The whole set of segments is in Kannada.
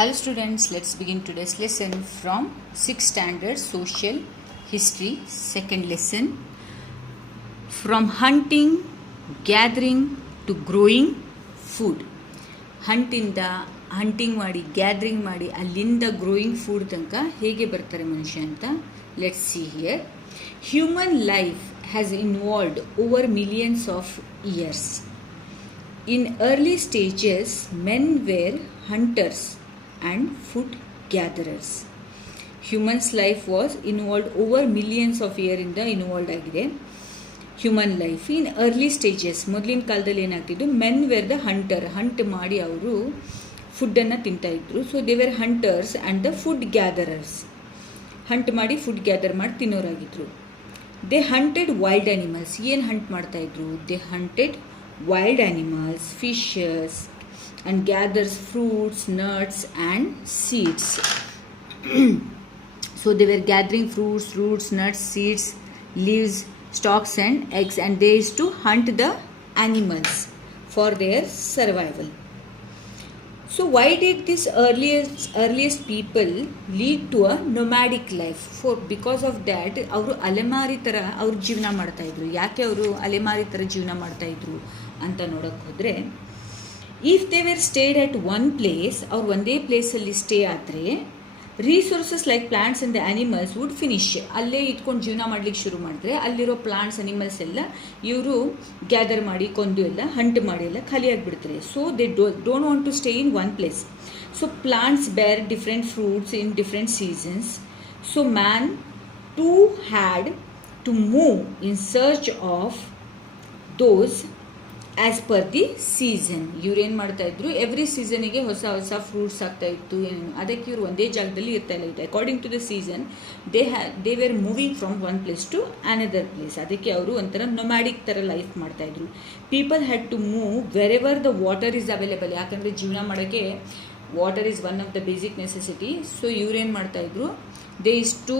Hello students, let's begin today's lesson from 6th standard social history, second lesson. From hunting, gathering to growing food. Hunting ಮಾಡಿ ಗ್ಯಾದರಿಂಗ್ ಮಾಡಿ ಅಲ್ಲಿಂದ ಗ್ರೋಯಿಂಗ್ ಫುಡ್ ತನಕ ಹೇಗೆ ಬರ್ತಾರೆ ಮನುಷ್ಯ ಅಂತ let's see here. Human life has involved over millions of years. In early stages, men were hunters and food gatherers. Human's life was involved over millions of years in the involved ಆಗಿದೆ human life. In early stages, ಮೊದಲಿನ ಕಾಲದಲ್ಲಿ ಏನಾಗ್ತಿದ್ದು, men were the hunter, hunt ಮಾಡಿ ಅವರು ಫುಡ್ಡನ್ನು ತಿಂತಾಯಿದ್ರು. So they were hunters and the food gatherers. Hunt ಮಾಡಿ ಫುಡ್ ಗ್ಯಾದರ್ ಮಾಡಿ ತಿನ್ನೋರಾಗಿದ್ರು. They hunted wild animals. ಏನು ಹಂಟ್ ಮಾಡ್ತಾಯಿದ್ರು? They hunted wild animals, fishes, and gathers fruits, nuts and seeds. So they were gathering fruits, nuts, seeds, leaves, stalks and eggs, and they used to hunt the animals for their survival. So why did this earliest people lead to a nomadic life? Because of that, ಅವರು ಅಲೆಮಾರಿ ಥರ ಅವ್ರು ಜೀವನ ಮಾಡ್ತಾಯಿದ್ರು. ಯಾಕೆ ಅವರು ಅಲೆಮಾರಿ ಥರ ಜೀವನ ಮಾಡ್ತಾಯಿದ್ರು ಅಂತ ನೋಡೋಕ್ಕೆ ಹೋದರೆ, if they were stayed at one place, ಅವ್ರು ಒಂದೇ ಪ್ಲೇಸಲ್ಲಿ ಸ್ಟೇ ಆದರೆ resources like plants and the animals would finish. ಅಲ್ಲೇ ಇಟ್ಕೊಂಡು ಜೀವನ ಮಾಡ್ಲಿಕ್ಕೆ ಶುರು ಮಾಡಿದ್ರೆ ಅಲ್ಲಿರೋ ಪ್ಲಾಂಟ್ಸ್ ಅನಿಮಲ್ಸ್ ಎಲ್ಲ ಇವರು ಗ್ಯಾದರ್ ಮಾಡಿ ಕೊಂದು ಎಲ್ಲ ಹಂಟ್ ಮಾಡಿ ಎಲ್ಲ ಖಾಲಿಯಾಗಿಬಿಡ್ತಾರೆ. So they don't want to stay in one place. So plants bear different fruits in different seasons. So man to had to move in search of those as per the season. ಇವ್ರೇನು ಮಾಡ್ತಾಯಿದ್ರು, ಎವ್ರಿ ಸೀಸನಿಗೆ ಹೊಸ ಹೊಸ ಫ್ರೂಟ್ಸ್ ಆಗ್ತಾಯಿತ್ತು. ಅದಕ್ಕೆ ಇವರು ಒಂದೇ ಜಾಗದಲ್ಲಿ ಇರ್ತಾಯಿಲ್ಲ. According to the season they were moving from one place to another place. ಅದಕ್ಕೆ ಅವರು ಒಂಥರ ನೊಮ್ಯಾಡಿಕ್ ಥರ ಲೈಫ್ ಮಾಡ್ತಾಯಿದ್ರು. People had to move wherever the water is available. ಯಾಕಂದರೆ ಜೀವನ ಮಾಡೋಕ್ಕೆ water is one of the basic necessity. So ಇವ್ರೇನು ಮಾಡ್ತಾಯಿದ್ರು, they is to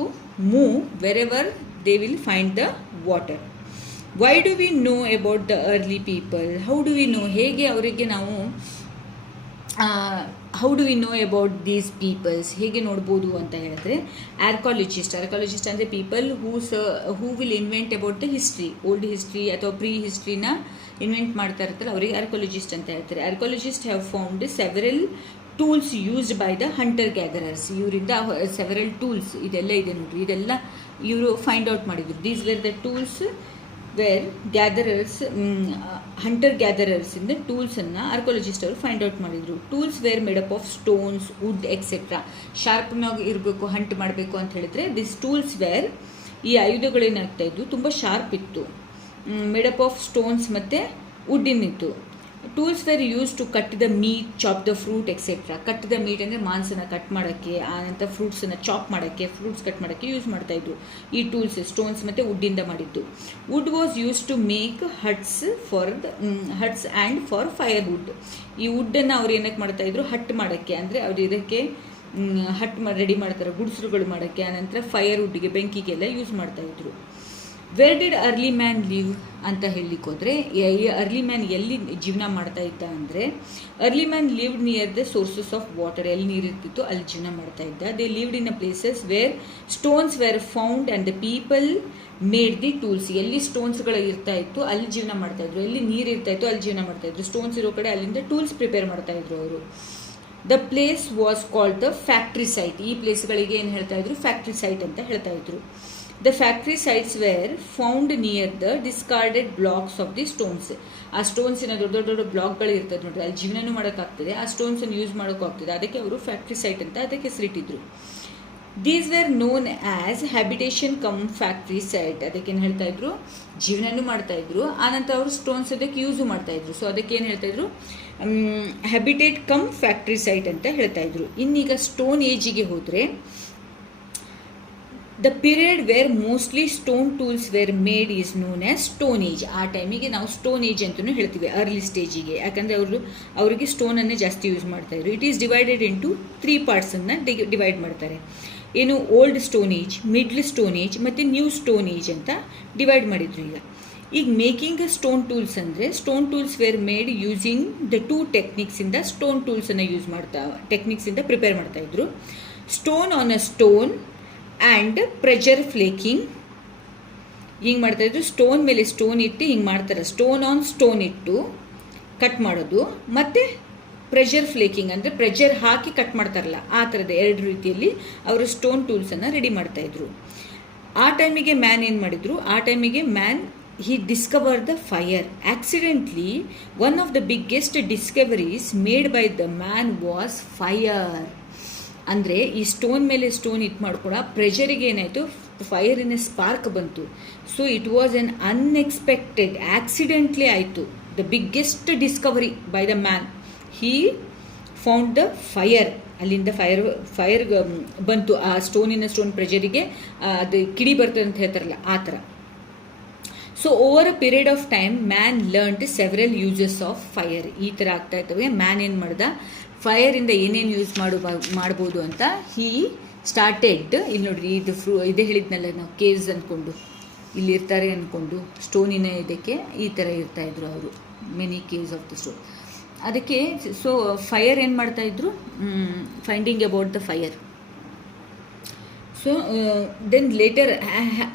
move wherever they will find the water. Why do we know about the early people? How do we no, ಹೇಗೆ ಅವರಿಗೆ ನಾವು how do we know about these peoples, ಹೇಗೆ ನೋಡ್ಬೋದು ಅಂತ ಹೇಳಿದ್ರೆ, ಆರ್ಕಾಲಜಿಸ್ಟ್ ಅಂದರೆ people who will invent about the history, old history ಅಥವಾ ಪ್ರೀ ಹಿಸ್ಟ್ರಿನ ಇನ್ವೆಂಟ್ ಮಾಡ್ತಾ ಇರ್ತಾರೆ, ಅವರಿಗೆ ಆರ್ಕಾಲಜಿಸ್ಟ್ ಅಂತ ಹೇಳ್ತಾರೆ. Archaeologist have found several tools used by the hunter gatherers. ಇವರಿಂದ ಸೆವೆರಲ್ ಟೂಲ್ಸ್ ಇದೆಲ್ಲ ಇದೆ ನೋಡ್ರಿ, ಇದೆಲ್ಲ ಇವರು ಫೈಂಡ್ ಔಟ್ ಮಾಡಿದ್ರು. These were the tools were gatherers, hunter gatherers ಇಂದ ಟೂಲ್ಸನ್ನು ಆರ್ಕಾಲಜಿಸ್ಟ್ ಅವರು ಫೈಂಡ್ ಔಟ್ ಮಾಡಿದರು. Tools were made up of stones, wood etcetera. ಶಾರ್ಪ್ನಾಗಿ ಇರಬೇಕು, ಹಂಟ್ ಮಾಡಬೇಕು ಅಂತ ಹೇಳಿದ್ರೆ ದಿಸ್ ಟೂಲ್ಸ್ ವೇರ್, ಈ ಆಯುಧಗಳೇನಾಗ್ತಾಯಿದ್ವು ತುಂಬ ಶಾರ್ಪ್ ಇತ್ತು, ಮೇಡಪ್ ಆಫ್ ಸ್ಟೋನ್ಸ್ ಮತ್ತು ವುಡ್ಡಿನಿತ್ತು. Tools were use to cut the meat, chop the fruit etcetera. Cut the meat ಅಂದರೆ ಮಾಂಸನ ಕಟ್ ಮಾಡೋಕ್ಕೆ, ಆನಂತರ ಫ್ರೂಟ್ಸನ್ನು ಚಾಪ್ ಮಾಡೋಕ್ಕೆ, ಫ್ರೂಟ್ಸ್ ಕಟ್ ಮಾಡೋಕ್ಕೆ ಯೂಸ್ ಮಾಡ್ತಾಯಿದ್ರು ಈ ಟೂಲ್ಸ್, ಸ್ಟೋನ್ಸ್ ಮತ್ತು ವುಡ್ಡಿಂದ ಮಾಡಿದ್ದು. Wood was use to make huts and for firewood. ಈ ವುಡ್ಡನ್ನು ಅವ್ರು ಏನಕ್ಕೆ ಮಾಡ್ತಾಯಿದ್ರು, ಹಟ್ ಮಾಡೋಕ್ಕೆ, ಅಂದರೆ ಅವ್ರು ಇದಕ್ಕೆ ಹಟ್ ರೆಡಿ ಮಾಡ್ತಾರೆ, ಗುಡಿಸಲುಗಳು ಮಾಡೋಕ್ಕೆ, ಆನಂತರ ಫೈರ್ ವುಡ್ಗೆ, ಬೆಂಕಿಗೆಲ್ಲ ಯೂಸ್ ಮಾಡ್ತಾಯಿದ್ರು. Where did early man live ಅಂತ ಹೇಳಲಿಕ್ಕೆ ಹೋದರೆ, ಈ ಅರ್ಲಿ ಮ್ಯಾನ್ ಎಲ್ಲಿ ಜೀವನ ಮಾಡ್ತಾ ಇದ್ದ ಅಂದರೆ, early man lived near the sources of water. ಎಲ್ಲಿ ನೀರಿರ್ತಿತ್ತು ಅಲ್ಲಿ ಜೀವನ ಮಾಡ್ತಾ ಇದ್ದ. They lived in a places where stones were found and the people made the tools. ಎಲ್ಲಿ ಸ್ಟೋನ್ಸ್ಗಳು ಇರ್ತಾ ಇತ್ತು ಅಲ್ಲಿ ಜೀವನ ಮಾಡ್ತಾಯಿದ್ರು, ಎಲ್ಲಿ ನೀರು ಇರ್ತಾ ಇತ್ತು ಅಲ್ಲಿ ಜೀವನ ಮಾಡ್ತಾಯಿದ್ರು. ಸ್ಟೋನ್ಸ್ ಇರೋ ಕಡೆ ಅಲ್ಲಿಂದ ಟೂಲ್ಸ್ ಪ್ರಿಪೇರ್ ಮಾಡ್ತಾಯಿದ್ರು ಅವರು. The place was called the factory site. ಈ ಪ್ಲೇಸ್ಗಳಿಗೆ ಏನು ಹೇಳ್ತಾ ಇದ್ರು, ಫ್ಯಾಕ್ಟ್ರಿ ಸೈಟ್ ಅಂತ ಹೇಳ್ತಾ ಇದ್ರು. The factory sites were found near the discarded blocks of the stones. ಆ ಸ್ಟೋನ್ಸಿನ ದೊಡ್ಡ ಬ್ಲಾಕ್ಗಳು ಇರ್ತದೆ ನೋಡ್ರಿ, ಅಲ್ಲಿ ಜೀವನನೂ ಮಾಡೋಕ್ಕಾಗ್ತದೆ, ಆ ಸ್ಟೋನ್ಸನ್ನು ಯೂಸ್ ಮಾಡೋಕ್ಕಾಗ್ತದೆ. ಅದಕ್ಕೆ ಅವರು ಫ್ಯಾಕ್ಟ್ರಿ ಸೈಟ್ ಅಂತ ಅದಕ್ಕೆ ಹೆಸರಿಟ್ಟಿದ್ರು. These were known as habitation cum factory site. ಅದಕ್ಕೇನು ಹೇಳ್ತಾ ಇದ್ರು, ಜೀವನನೂ ಮಾಡ್ತಾಯಿದ್ರು, ಆನಂತರ ಅವರು ಸ್ಟೋನ್ಸ್ ಅದಕ್ಕೆ ಯೂಸು ಮಾಡ್ತಾಯಿದ್ರು. ಸೊ ಅದಕ್ಕೆ ಏನು ಹೇಳ್ತಾಯಿದ್ರು, ಹ್ಯಾಬಿಟೇಟ್ ಕಮ್ ಫ್ಯಾಕ್ಟ್ರಿ ಸೈಟ್ ಅಂತ ಹೇಳ್ತಾಯಿದ್ರು. ಇನ್ನೀಗ ಸ್ಟೋನ್ ಏಜಿಗೆ ಹೋದರೆ, the period were mostly stone tools were made is known as stone age. ಆ ಟೈಮಿಗೆ ನಾವು ಸ್ಟೋನ್ ಏಜ್ ಅಂತಲೂ ಹೇಳ್ತೀವಿ, ಅರ್ಲಿ ಸ್ಟೇಜಿಗೆ. ಯಾಕಂದರೆ ಅವರಿಗೆ ಸ್ಟೋನನ್ನೇ ಜಾಸ್ತಿ ಯೂಸ್ ಮಾಡ್ತಾಯಿದ್ರು. ಇಟ್ ಈಸ್ ಡಿವೈಡೆಡ್ ಇಂಟು 3 ಪಾರ್ಟ್ಸನ್ನು ಡಿವೈಡ್ ಮಾಡ್ತಾರೆ. ಏನು, old stone age, middle stone age ಮತ್ತು ನ್ಯೂ ಸ್ಟೋನ್ ಏಜ್ ಅಂತ ಡಿವೈಡ್ ಮಾಡಿದ್ರು. ಈಗ ಈಗ ಮೇಕಿಂಗ್ ಸ್ಟೋನ್ ಟೂಲ್ಸ್ ಅಂದರೆ stone tools were made using the 2 ಟೆಕ್ನಿಕ್ಸಿಂದ ಸ್ಟೋನ್ ಟೂಲ್ಸನ್ನು ಯೂಸ್ ಟೆಕ್ನಿಕ್ಸಿಂದ ಪ್ರಿಪೇರ್ ಮಾಡ್ತಾಯಿದ್ರು. Stone on a stone and pressure flaking. ಹಿಂಗೆ ಮಾಡ್ತಾಯಿದ್ರು, ಸ್ಟೋನ್ ಮೇಲೆ ಸ್ಟೋನ್ ಇಟ್ಟು ಹಿಂಗೆ ಮಾಡ್ತಾರೆ, ಸ್ಟೋನ್ ಆನ್ ಸ್ಟೋನ್ ಇಟ್ಟು ಕಟ್ ಮಾಡೋದು, ಮತ್ತು ಪ್ರೆಷರ್ ಫ್ಲೇಕಿಂಗ್ ಅಂದರೆ ಪ್ರೆಷರ್ ಹಾಕಿ ಕಟ್ ಮಾಡ್ತಾರಲ್ಲ ಆ ಥರದ 2 ರೀತಿಯಲ್ಲಿ ಅವರು ಸ್ಟೋನ್ ಟೂಲ್ಸನ್ನು ರೆಡಿ ಮಾಡ್ತಾಯಿದ್ರು. ಆ ಟೈಮಿಗೆ ಮ್ಯಾನ್ ಏನು ಮಾಡಿದ್ರು, ಆ ಟೈಮಿಗೆ man he discovered the fire. Accidentally, one of the biggest discoveries made by the man was fire. ಅಂದರೆ ಈ ಸ್ಟೋನ್ ಮೇಲೆ ಸ್ಟೋನ್ ಇಟ್ಟು ಮಾಡ್ಕೊಳ ಪ್ರೆಷರಿಗೆ ಏನಾಯಿತು, ಫೈರಿನ ಸ್ಪಾರ್ಕ್ ಬಂತು. So it was an unexpected, accidentally ಆಯಿತು. The biggest discovery by the man, he found the fire. ಅಲ್ಲಿಂದ ಫೈರ್ ಬಂತು, ಆ ಸ್ಟೋನ್ ಪ್ರೆಷರಿಗೆ ಅದು ಕಿಡಿ ಬರ್ತದೆ ಅಂತ ಹೇಳ್ತಾರಲ್ಲ ಆ ಥರ. So over a period of time man learned several uses of fire. ಈ ಥರ ಆಗ್ತಾ ಇರ್ತವೆ. ಮ್ಯಾನ್ ಏನು ಮಾಡ್ದ, ಫೈರಿಂದ ಏನೇನು ಯೂಸ್ ಮಾಡ್ಬೋದು ಅಂತ ಹೀ ಸ್ಟಾರ್ಟೆಡ್. ಇಲ್ಲಿ ನೋಡ್ರಿ, ಇದು ಇದೇ ಹೇಳಿದ್ನಲ್ಲ ನಾವು, ಕೇವ್ಸ್ ಅಂದ್ಕೊಂಡು ಇಲ್ಲಿ ಇರ್ತಾರೆ ಅಂದ್ಕೊಂಡು ಸ್ಟೋನಿನ ಇದಕ್ಕೆ ಈ ಥರ ಇರ್ತಾಯಿದ್ರು ಅವರು, many caves of the stone. ಅದಕ್ಕೆ ಸೊ ಫೈರ್ ಏನು ಮಾಡ್ತಾಯಿದ್ರು, finding about the fire. So then later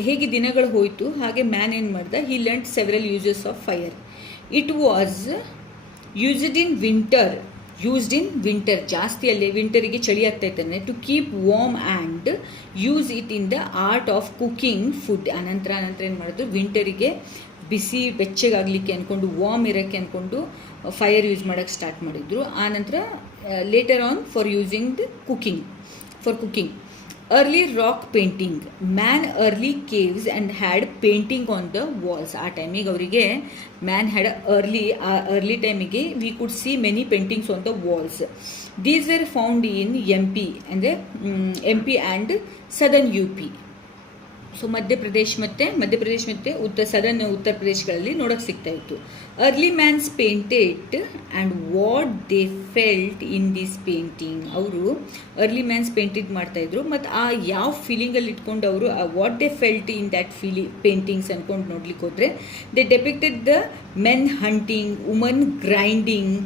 ಹೇಗೆ ದಿನಗಳು ಹೋಯಿತು ಹಾಗೆ ಮ್ಯಾನ್ ಏನು ಮಾಡ್ದ, he learned several uses of fire. It was used in winter, ಜಾಸ್ತಿ ಅಲ್ಲೇ ವಿಂಟರಿಗೆ ಚಳಿ ಆಗ್ತಾ ಇದ್ದಾನೆ, to keep warm and use it in the art of cooking food. ಅನಂತರ ಏನು ಮಾಡಿದ್ರು, ವಿಂಟರಿಗೆ ಬಿಸಿ ಬೆಚ್ಚಗಾಗಲಿಕ್ಕೆ ಅಂದ್ಕೊಂಡು, ವಾರ್ಮ್ ಇರೋಕ್ಕೆ ಅಂದ್ಕೊಂಡು ಫೈರ್ ಯೂಸ್ ಮಾಡೋಕ್ಕೆ ಸ್ಟಾರ್ಟ್ ಮಾಡಿದ್ರು. ಆನಂತರ later on for cooking. Early rock painting. Man early caves and had painting on the walls. ಆ ಟೈಮಿಗೆ ಅವರಿಗೆ ಮ್ಯಾನ್ ಹ್ಯಾಡ್ early ಟೈಮಿಗೆ we could see many paintings on the walls. These were found in MP ಅಂದರೆ MP and southern UP. So Madhya Pradesh ಮತ್ತು ಉತ್ತರ ಪ್ರದೇಶಗಳಲ್ಲಿ ನೋಡೋಕೆ ಸಿಗ್ತಾ ಇತ್ತು. Early man's painted and what they felt in this painting. ಅವರು ಅರ್ಲಿ ಮ್ಯಾನ್ಸ್ ಪೇಂಟೆಡ್ ಮಾಡ್ತಾಯಿದ್ರು, ಮತ್ತು ಆ ಯಾವ ಫೀಲಿಂಗಲ್ಲಿ ಇಟ್ಕೊಂಡು ಅವರು what they felt in that paintings ಅಂದ್ಕೊಂಡು ನೋಡ್ಲಿಕ್ಕೆ ಹೋದರೆ, they depicted the men hunting, woman grinding,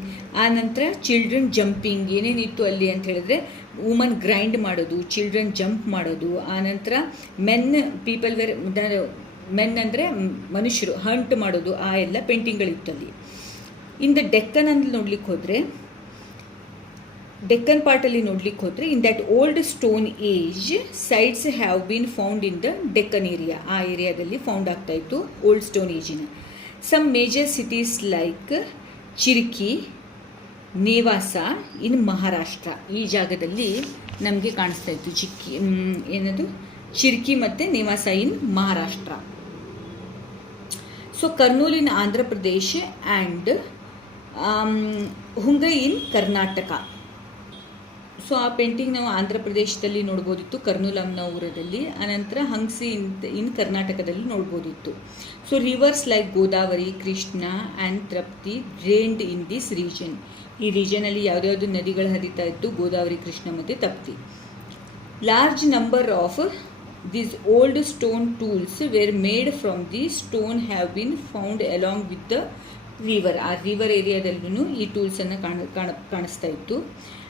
ಆನಂತರ ಚಿಲ್ಡ್ರನ್ ಜಂಪಿಂಗ್. ಏನೇನಿತ್ತು ಅಲ್ಲಿ ಅಂತ ಹೇಳಿದ್ರೆ, ವುಮನ್ ಗ್ರೈಂಡ್ ಮಾಡೋದು, ಚಿಲ್ಡ್ರನ್ ಜಂಪ್ ಮಾಡೋದು, ಆನಂತರ ಮೆನ್ ಅಂದರೆ ಮನುಷ್ಯರು ಹಂಟ್ ಮಾಡೋದು, ಆ ಎಲ್ಲ ಪೇಂಟಿಂಗ್ಗಳಿತ್ತು ಅಲ್ಲಿ. ಇನ್ ದ ಡೆಕ್ಕನ್ ಅಂತ ನೋಡ್ಲಿಕ್ಕೆ ಹೋದರೆ, ಡೆಕ್ಕನ್ ಪಾರ್ಟಲ್ಲಿ ನೋಡ್ಲಿಕ್ಕೆ ಹೋದರೆ, in that old stone age sites have been found in the Deccan area. ಆ ಏರಿಯಾದಲ್ಲಿ ಫೌಂಡ್ ಆಗ್ತಾ ಇತ್ತು ಓಲ್ಡ್ ಸ್ಟೋನ್ ಏಜಿನ. Some major cities like Chirki, Nevasa in Maharashtra. ಈ ಜಾಗದಲ್ಲಿ ನಮಗೆ ಕಾಣಿಸ್ತಾ ಇತ್ತು ಚಿರ್ಕಿ ಮತ್ತು Nevasa in Maharashtra. So Kurnool in Andhra Pradesh and Hunsgi in Karnataka. So ಆ ಪೇಂಟಿಂಗ್ ನಾವು ಆಂಧ್ರ ಪ್ರದೇಶದಲ್ಲಿ ನೋಡ್ಬೋದಿತ್ತು, ಕರ್ನೂಲ್ ಅನ್ನೋ ಊರದಲ್ಲಿ. ಆನಂತರ ಹಂಗ್ಸಿ ಇನ್ ಕರ್ನಾಟಕದಲ್ಲಿ ನೋಡ್ಬೋದಿತ್ತು. So rivers like Godavari, Krishna and Tapti drained in this region. ಈ ರೀಜನಲ್ಲಿ ಯಾವ್ದಾವುದು ನದಿಗಳು ಹರಿತಾ ಇತ್ತು, ಗೋದಾವರಿ, ಕೃಷ್ಣ ಮತ್ತು Tapti. Large number of these old stone tools were made from the stone have been found along with the river. ಆ ರಿವರ್ ಏರಿಯಾದಲ್ಲೂ ಈ ಟೂಲ್ಸನ್ನು ಕಾಣಿಸ್ತಾ ಇತ್ತು.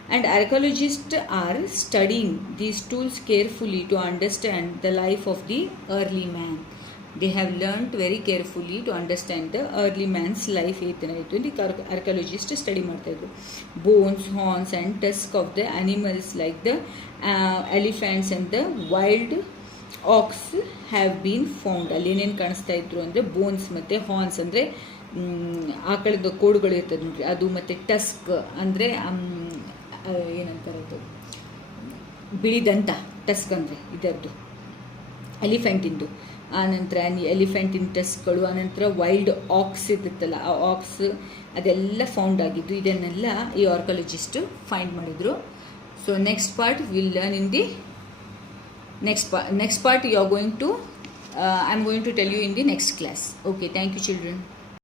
And archaeologist are studying these tools carefully to understand the life of the early man. They have learned very carefully to understand the early man's life. ಏನಾಯಿತು ಇಲ್ಲಿ ಆರ್ಕಿಯಾಲಜಿಸ್ಟ್ ಸ್ಟಡಿ ಮಾಡ್ತಾಯಿದ್ರು. Bones, horns and tusk of the animals like the elephants and the wild ox have been found. ಅಲ್ಲಿ ಏನೇನು ಕಾಣಿಸ್ತಾ ಇದ್ರು ಅಂದರೆ, ಬೋನ್ಸ್ ಮತ್ತು ಹಾರ್ನ್ಸ್ ಅಂದರೆ ಆಕಳದ ಕೋಡುಗಳು ಇರ್ತದೆ ನೋಡ್ರಿ ಅದು, ಮತ್ತು ಟಸ್ಕ್ ಅಂದರೆ ಏನಂತಾರೆ ಅದು, ಬಿಳಿದಂತ. ಟಸ್ಕ್ ಅಂದರೆ ಇದರದ್ದು ಎಲಿಫೆಂಟಿಂದು. ಆನಂತರ ಎಲಿಫೆಂಟಿನ ಟಸ್ಕ್ಗಳು, ಆನಂತರ ವೈಲ್ಡ್ ಆಕ್ಸ್ ಇರುತ್ತಲ್ಲ ಆ ಆಕ್ಸ್, ಅದೆಲ್ಲ ಫೌಂಡ್ ಆಗಿದ್ದು. ಇದನ್ನೆಲ್ಲ ಈ ಆರ್ಕಿಯಾಲಜಿಸ್ಟು ಫೈಂಡ್ ಮಾಡಿದರು. So next part will learn in the next part you are going to I am going to tell you in the next class. Okay, thank you children.